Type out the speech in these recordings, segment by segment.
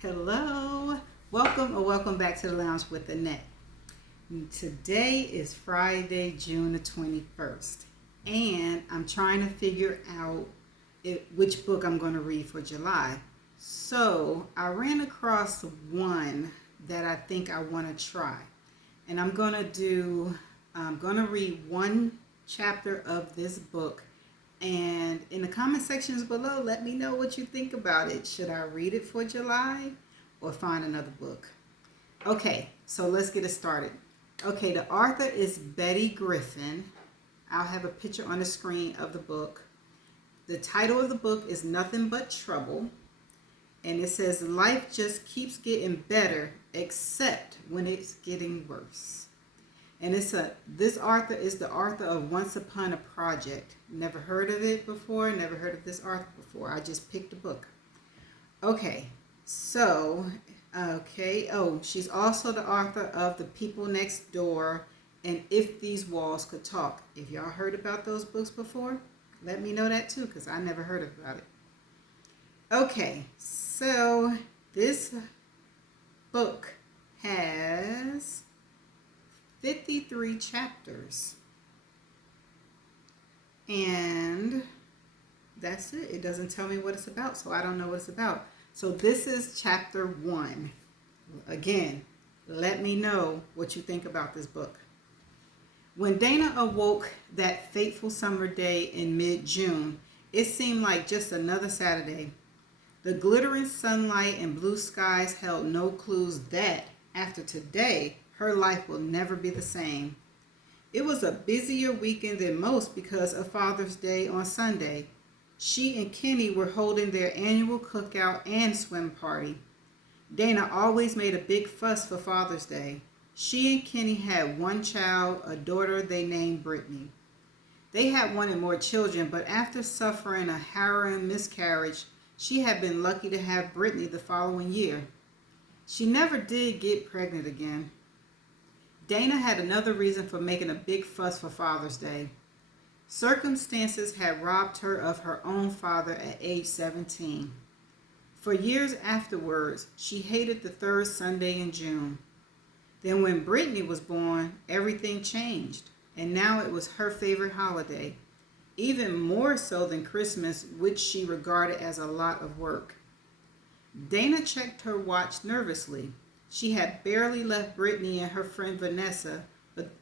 Hello, welcome or welcome back to the Lounge with Annette. Today is Friday, June the 21st, and I'm trying to figure out which book I'm going to read for July. So I ran across one that I think I want to try, and I'm going to read one chapter of this book. And in the comment sections below, let me know what you think about it. Should I read it for July or find another book? Okay, so let's get it started. Okay, the author is Betty Griffin. I'll have a picture on the screen of the book. The title of the book is Nothing But Trouble. And it says, life just keeps getting better except when it's getting worse. And this author is the author of Once Upon a Project. Never heard of it before, never heard of this author before. I just picked a book. Okay, she's also the author of The People Next Door and If These Walls Could Talk. If y'all heard about those books before, let me know that too, because I never heard about it. Okay, so this book has 53 chapters. And that's it. It doesn't tell me what it's about, so I don't know what it's about. So this is chapter 1. Again, let me know what you think about this book. When Dana awoke that fateful summer day in mid-June, it seemed like just another Saturday. The glittering sunlight and blue skies held no clues that, after today, her life will never be the same. It was a busier weekend than most because of Father's Day on Sunday. She and Kenny were holding their annual cookout and swim party. Dana always made a big fuss for Father's Day. She and Kenny had one child, a daughter they named Brittany. They had wanted more children, but after suffering a harrowing miscarriage, she had been lucky to have Brittany the following year. She never did get pregnant again. Dana had another reason for making a big fuss for Father's Day. Circumstances had robbed her of her own father at age 17. For years afterwards, she hated the third Sunday in June. Then when Brittany was born, everything changed, and now it was her favorite holiday, even more so than Christmas, which she regarded as a lot of work. Dana checked her watch nervously. She had barely left Brittany and her friend Vanessa, but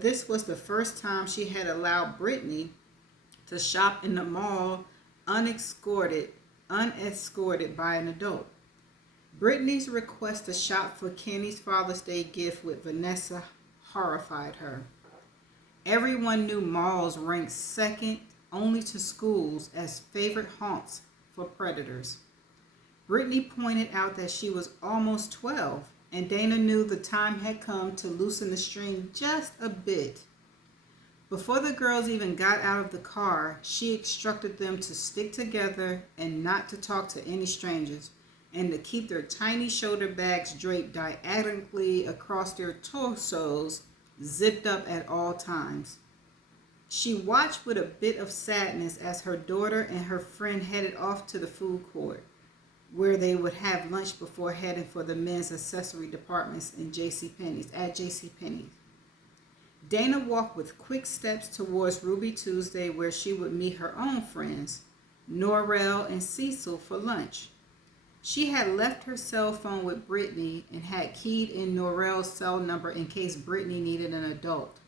this was the first time she had allowed Brittany to shop in the mall unescorted by an adult. Brittany's request to shop for Kenny's Father's Day gift with Vanessa horrified her. Everyone knew malls ranked second only to schools as favorite haunts for predators. Brittany pointed out that she was almost 12, and Dana knew the time had come to loosen the string just a bit. Before the girls even got out of the car, she instructed them to stick together and not to talk to any strangers, and to keep their tiny shoulder bags draped diagonally across their torsos, zipped up at all times. She watched with a bit of sadness as her daughter and her friend headed off to the food court, where they would have lunch before heading for the men's accessory departments at JCPenney's. Dana walked with quick steps towards Ruby Tuesday, where she would meet her own friends, Norrell and Cecil, for lunch. She had left her cell phone with Brittany and had keyed in Norrell's cell number in case Brittany needed an adult.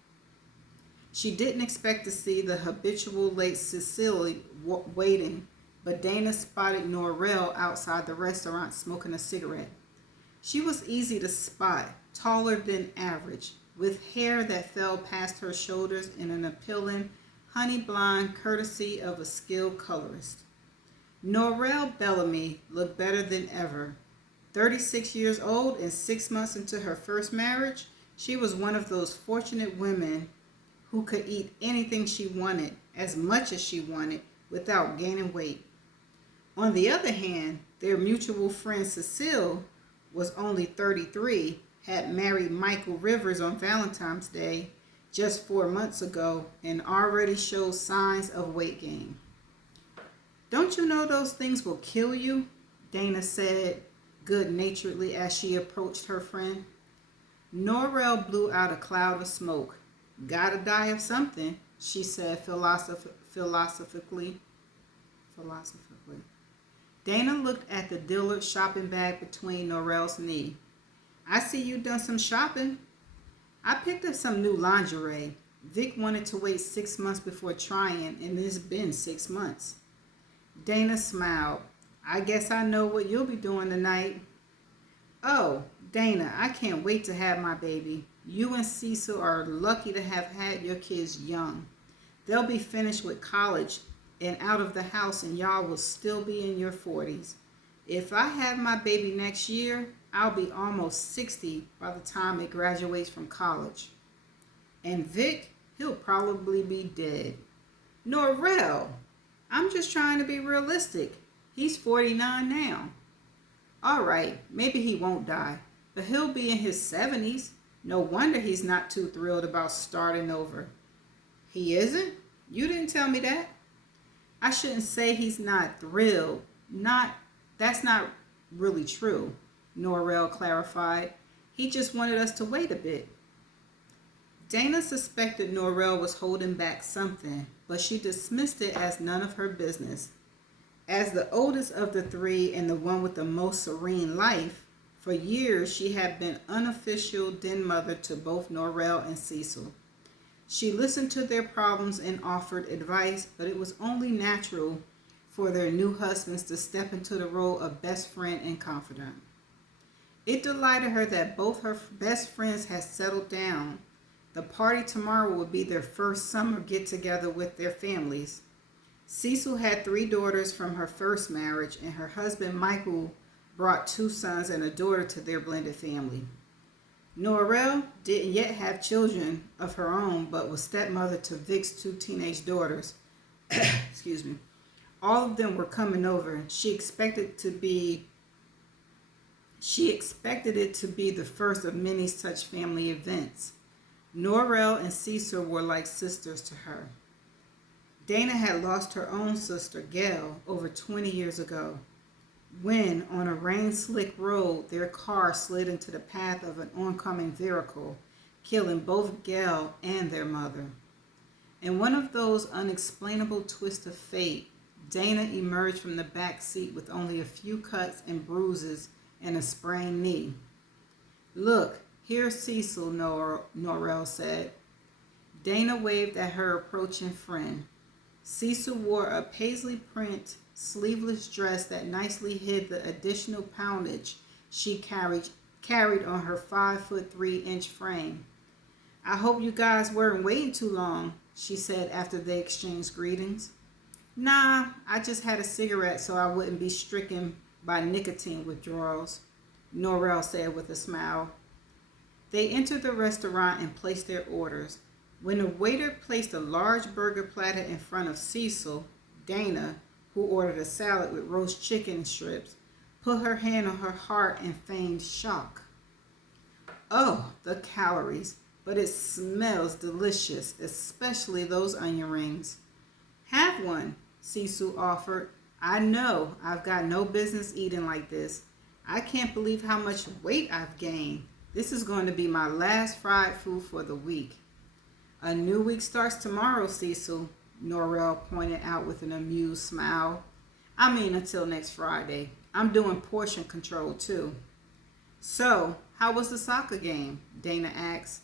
She didn't expect to see the habitual late Cecily waiting, but Dana spotted Norrell outside the restaurant smoking a cigarette. She was easy to spot, taller than average, with hair that fell past her shoulders in an appealing honey blonde courtesy of a skilled colorist. Norrell Bellamy looked better than ever. 36 years old and 6 months into her first marriage, she was one of those fortunate women who could eat anything she wanted, as much as she wanted, without gaining weight. On the other hand, their mutual friend Cecile was only 33, had married Michael Rivers on Valentine's Day just 4 months ago, and already showed signs of weight gain. Don't you know those things will kill you? Dana said good-naturedly as she approached her friend. Norrell blew out a cloud of smoke. Gotta die of something, she said philosophically. Dana looked at the Dillard shopping bag between Norrell's knee. I see you done some shopping. I picked up some new lingerie. Vic wanted to wait 6 months before trying, and it's been 6 months. Dana smiled. I guess I know what you'll be doing tonight. Oh, Dana, I can't wait to have my baby. You and Cecil are lucky to have had your kids young. They'll be finished with college and out of the house, and y'all will still be in your 40s. If I have my baby next year, I'll be almost 60 by the time it graduates from college. And Vic, he'll probably be dead. Norrell, I'm just trying to be realistic. He's 49 now. All right, maybe he won't die, but he'll be in his 70s. No wonder he's not too thrilled about starting over. He isn't? You didn't tell me that. I shouldn't say he's not thrilled. That's not really true, Norrell clarified. He just wanted us to wait a bit. Dana suspected Norrell was holding back something, but she dismissed it as none of her business. As the oldest of the three and the one with the most serene life, for years she had been unofficial den mother to both Norrell and Cecil. She listened to their problems and offered advice, but it was only natural for their new husbands to step into the role of best friend and confidant. It delighted her that both her best friends had settled down. The party tomorrow would be their first summer get-together with their families. Cecil had 3 daughters from her first marriage, and her husband Michael brought 2 sons and a daughter to their blended family. Norrell didn't yet have children of her own, but was stepmother to Vic's 2 teenage daughters. Excuse me. All of them were coming over. She expected it to be the first of many such family events. Norrell and Cecil were like sisters to her. Dana had lost her own sister, Gail, over 20 years ago, when, on a rain-slick road, their car slid into the path of an oncoming vehicle, killing both Gail and their mother. In one of those unexplainable twists of fate, Dana emerged from the back seat with only a few cuts and bruises and a sprained knee. Look, here's Cecil, Norrell said. Dana waved at her approaching friend. Cecil wore a paisley print sleeveless dress that nicely hid the additional poundage she carried on her 5'3" frame. I hope you guys weren't waiting too long, she said after they exchanged greetings. Nah, I just had a cigarette so I wouldn't be stricken by nicotine withdrawals, Norrell said with a smile. They entered the restaurant and placed their orders. When the waiter placed a large burger platter in front of Cecil, Dana, who ordered a salad with roast chicken strips, put her hand on her heart and feigned shock. Oh, the calories, but it smells delicious, especially those onion rings. Have one, Cecil offered. I know I've got no business eating like this. I can't believe how much weight I've gained. This is going to be my last fried food for the week. A new week starts tomorrow, Cecil, Norrell pointed out with an amused smile. I mean until next Friday. I'm doing portion control too. So, how was the soccer game? Dana asked.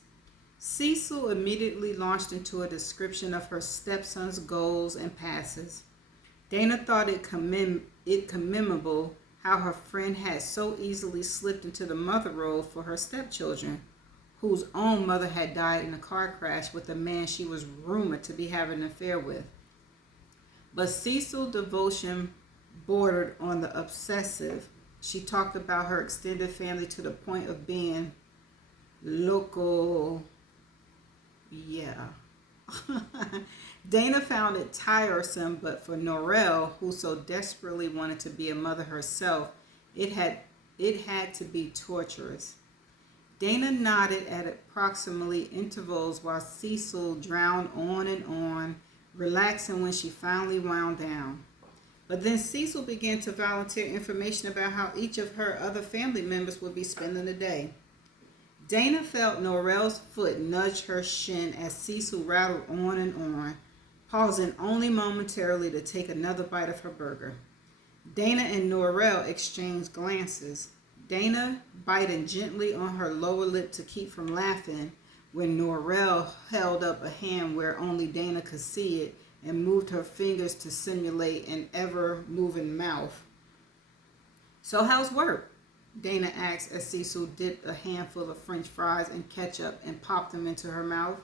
Cecil immediately launched into a description of her stepson's goals and passes. Dana thought it commendable how her friend had so easily slipped into the mother role for her stepchildren, whose own mother had died in a car crash with a man she was rumored to be having an affair with. But Cecil's devotion bordered on the obsessive. She talked about her extended family to the point of being local. Yeah. Dana found it tiresome, but for Norrell, who so desperately wanted to be a mother herself, it had to be torturous. Dana nodded at approximately intervals while Cecil drowned on and on, relaxing when she finally wound down. But then Cecil began to volunteer information about how each of her other family members would be spending the day. Dana felt Norrell's foot nudge her shin as Cecil rattled on, pausing only momentarily to take another bite of her burger. Dana and Norrell exchanged glances, Dana biting gently on her lower lip to keep from laughing when Norrell held up a hand where only Dana could see it and moved her fingers to simulate an ever-moving mouth. "So how's work?" Dana asked as Cecil dipped a handful of French fries and ketchup and popped them into her mouth.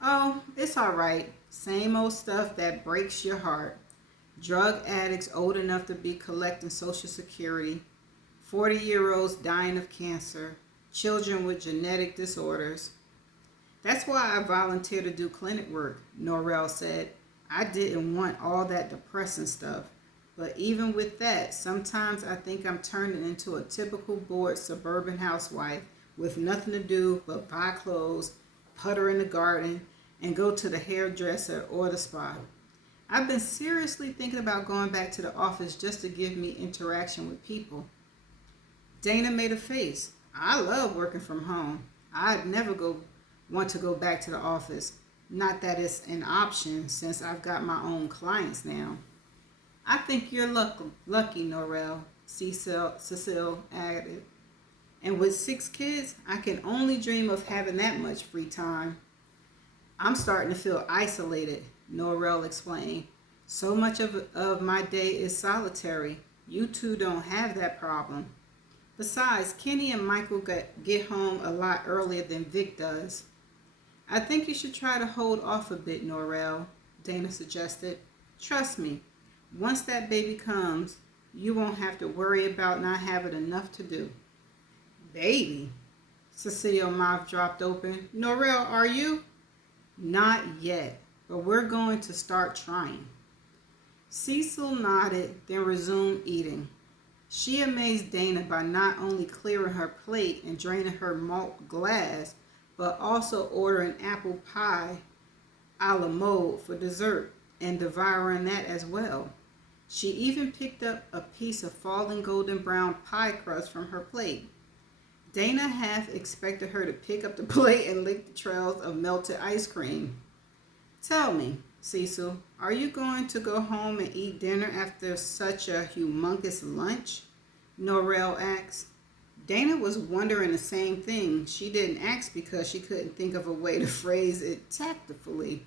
"Oh, it's all right. Same old stuff that breaks your heart. Drug addicts old enough to be collecting Social Security, 40-year-olds dying of cancer, children with genetic disorders." "That's why I volunteered to do clinic work," Norrell said. "I didn't want all that depressing stuff. But even with that, sometimes I think I'm turning into a typical bored suburban housewife with nothing to do but buy clothes, putter in the garden, and go to the hairdresser or the spa. I've been seriously thinking about going back to the office just to give me interaction with people." Dana made a face. "I love working from home. I'd never want to go back to the office. Not that it's an option since I've got my own clients now." "I think you're lucky, Norrell," Cecile added. "And with 6 kids, I can only dream of having that much free time." "I'm starting to feel isolated," Norrell explained. "So much of my day is solitary. You two don't have that problem. Besides, Kenny and Michael get home a lot earlier than Vic does." "I think you should try to hold off a bit, Norrell," Dana suggested. "Trust me, once that baby comes, you won't have to worry about not having enough to do." "Baby?" Cecile's mouth dropped open. "Norrell, are you?" "Not yet, but we're going to start trying." Cecil nodded, then resumed eating. She amazed Dana by not only clearing her plate and draining her malt glass, but also ordering apple pie a la mode for dessert and devouring that as well. She even picked up a piece of fallen golden brown pie crust from her plate. Dana half expected her to pick up the plate and lick the trails of melted ice cream. "Tell me, Cecil, are you going to go home and eat dinner after such a humongous lunch?" Norrell asked. Dana was wondering the same thing. She didn't ask because she couldn't think of a way to phrase it tactfully.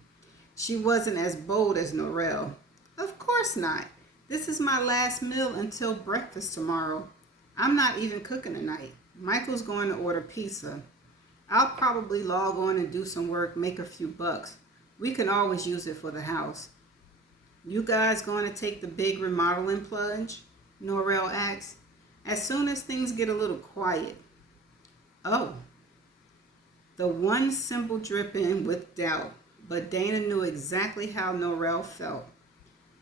She wasn't as bold as Norrell. "Of course not. This is my last meal until breakfast tomorrow. I'm not even cooking tonight. Michael's going to order pizza. I'll probably log on and do some work, make a few bucks. We can always use it for the house." "You guys going to take the big remodeling plunge?" Norrell asked. "As soon as things get a little quiet." "Oh." The one symbol dripping with doubt, but Dana knew exactly how Norrell felt.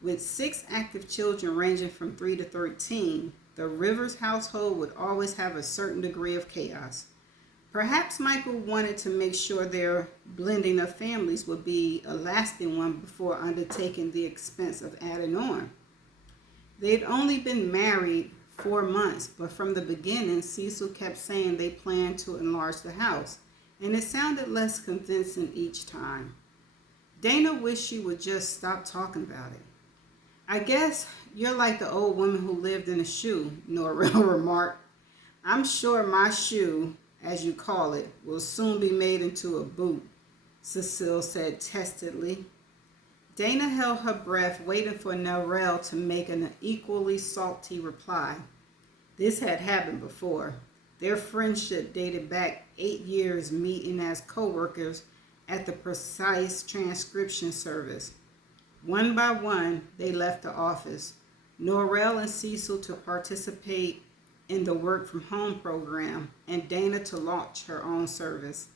With 6 active children ranging from 3 to 13, the Rivers household would always have a certain degree of chaos. Perhaps Michael wanted to make sure their blending of families would be a lasting one before undertaking the expense of adding on. They'd only been married 4 months, but from the beginning, Cecil kept saying they planned to enlarge the house, and it sounded less convincing each time. Dana wished she would just stop talking about it. "I guess you're like the old woman who lived in a shoe," Norrell remarked. "I'm sure my shoe, as you call it, will soon be made into a boot," Cecile said testedly. Dana held her breath, waiting for Norrell to make an equally salty reply. This had happened before. Their friendship dated back 8 years, meeting as co-workers at the Precise Transcription Service. One by one, they left the office, Norrell and Cecil to participate in the work from home program, and Dana to launch her own service.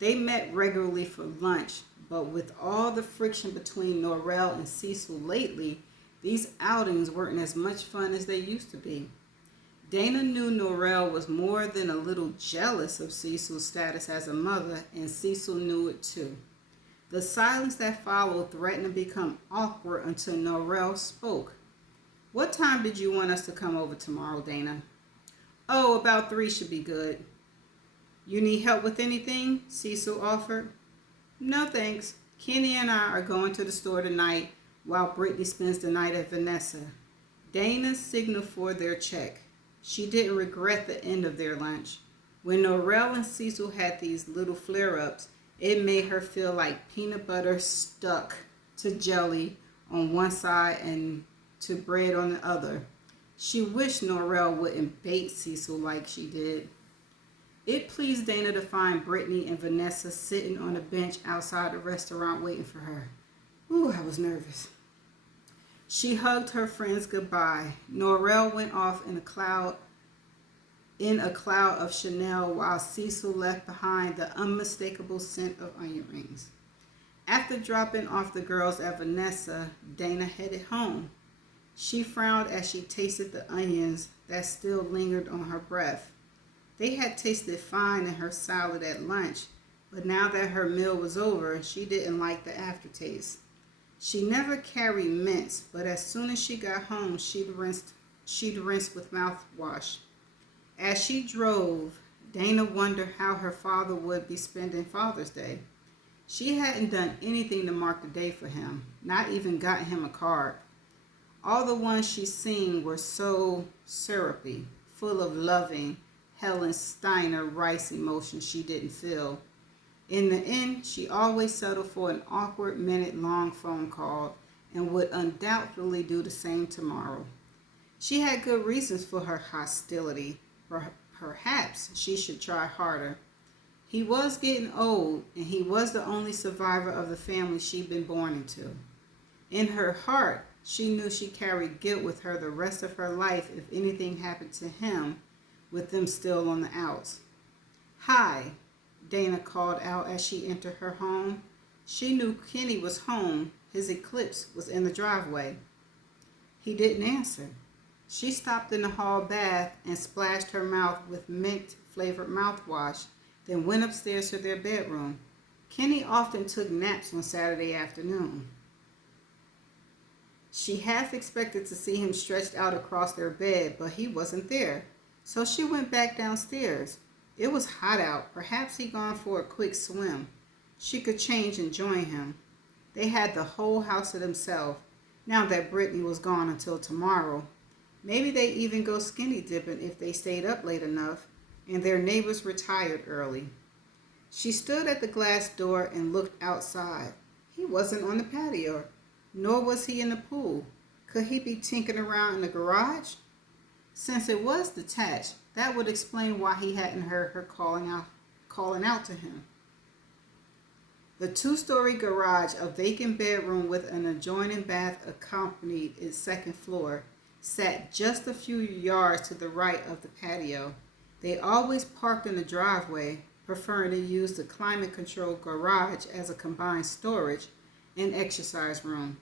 They met regularly for lunch, but with all the friction between Norrell and Cecil lately, these outings weren't as much fun as they used to be. Dana knew Norrell was more than a little jealous of Cecil's status as a mother, and Cecil knew it too. The silence that followed threatened to become awkward until Norrell spoke. What time did you want us to come over tomorrow, Dana? Oh, about 3 should be good. You need help with anything? Cecil offered. No thanks. Kenny and I are going to the store tonight while Brittany spends the night at Vanessa. Dana signaled for their check. She didn't regret the end of their lunch. When Norrell and Cecil had these little flare-ups, it made her feel like peanut butter stuck to jelly on one side and to bread on the other. She wished Norrell wouldn't bait Cecil like she did. It pleased Dana to find Brittany and Vanessa sitting on a bench outside the restaurant waiting for her. Ooh, I was nervous. She hugged her friends goodbye. Norrell went off in a cloud of Chanel while Cecil left behind the unmistakable scent of onion rings. After dropping off the girls at Vanessa, Dana headed home. She frowned as she tasted the onions that still lingered on her breath. They had tasted fine in her salad at lunch, but now that her meal was over, she didn't like the aftertaste. She never carried mints, but as soon as she got home, she'd rinsed with mouthwash. As she drove, Dana wondered how her father would be spending Father's Day. She hadn't done anything to mark the day for him, not even gotten him a card. All the ones she'd seen were so syrupy, full of loving, Helen Steiner Rice emotions she didn't feel. In the end, she always settled for an awkward minute-long phone call and would undoubtedly do the same tomorrow. She had good reasons for her hostility. Perhaps she should try harder. He was getting old, and he was the only survivor of the family she'd been born into. In her heart, she knew she carried guilt with her the rest of her life if anything happened to him, with them still on the outs. Hi, Dana called out as she entered her home. She knew Kenny was home. His Eclipse was in the driveway. He didn't answer. She stopped in the hall bath and splashed her mouth with mint-flavored mouthwash, then went upstairs to their bedroom. Kenny often took naps on Saturday afternoon. She half expected to see him stretched out across their bed, but he wasn't there. So she went back downstairs. It was hot out. Perhaps he'd gone for a quick swim. She could change and join him. They had the whole house to themselves, now that Brittany was gone until tomorrow. Maybe they'd even go skinny dipping if they stayed up late enough, and their neighbors retired early. She stood at the glass door and looked outside. He wasn't on the patio, nor was he in the pool. Could he be tinkering around in the garage? Since it was detached, that would explain why he hadn't heard her calling out to him. The two-story garage, a vacant bedroom with an adjoining bath accompanied its second floor, sat just a few yards to the right of the patio. They always parked in the driveway, preferring to use the climate-controlled garage as a combined storage and exercise room.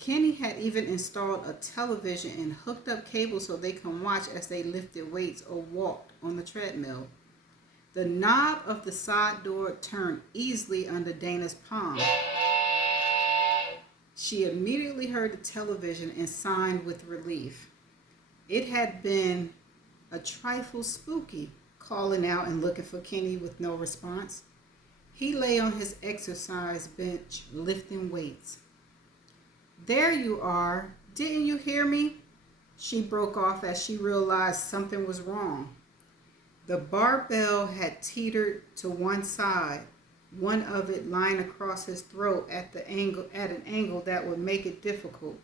Kenny had even installed a television and hooked up cables so they can watch as they lifted weights or walked on the treadmill. The knob of the side door turned easily under Dana's palm. She immediately heard the television and sighed with relief. It had been a trifle spooky, calling out and looking for Kenny with no response. He lay on his exercise bench lifting weights. There you are. Didn't you hear me? She broke off as she realized something was wrong. The barbell had teetered to one side, one of it lying across his throat at an angle that would make it difficult,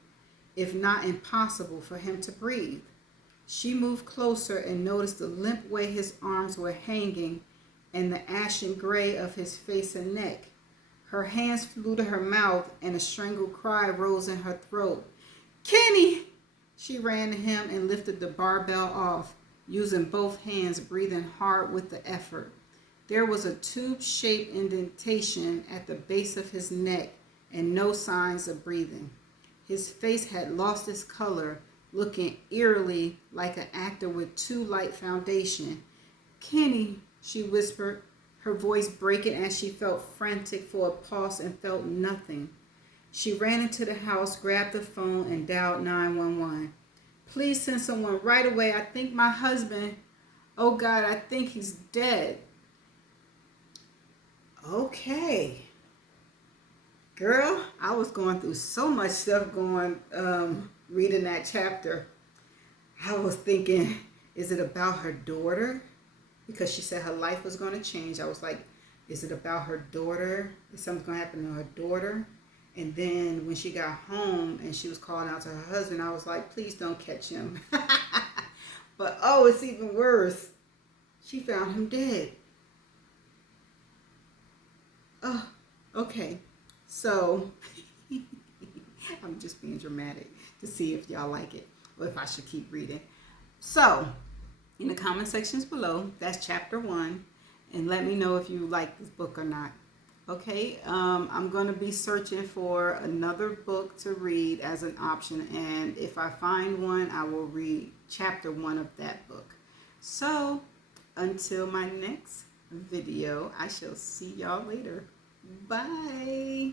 if not impossible, for him to breathe. She moved closer and noticed the limp way his arms were hanging and the ashen gray of his face and neck. Her hands flew to her mouth and a strangled cry rose in her throat. Kenny! She ran to him and lifted the barbell off, using both hands, breathing hard with the effort. There was a tube-shaped indentation at the base of his neck and no signs of breathing. His face had lost its color, looking eerily like an actor with too light foundation. Kenny, she whispered, her voice breaking as she felt frantic for a pulse and felt nothing. She ran into the house, grabbed the phone, and dialed 911. Please send someone right away. I think my husband, oh God, I think he's dead. Okay. Girl, I was going through so much stuff reading that chapter. I was thinking, is it about her daughter? Because she said her life was going to change. I was like, is it about her daughter? Is something going to happen to her daughter? And then when she got home and she was calling out to her husband, I was like, please don't catch him. But oh, it's even worse. She found him dead. Oh, okay. So, I'm just being dramatic to see if y'all like it or if I should keep reading. So, in the comment sections below, that's chapter 1. And let me know if you like this book or not. Okay, I'm going to be searching for another book to read as an option. And if I find one, I will read chapter 1 of that book. So, until my next video, I shall see y'all later. Bye.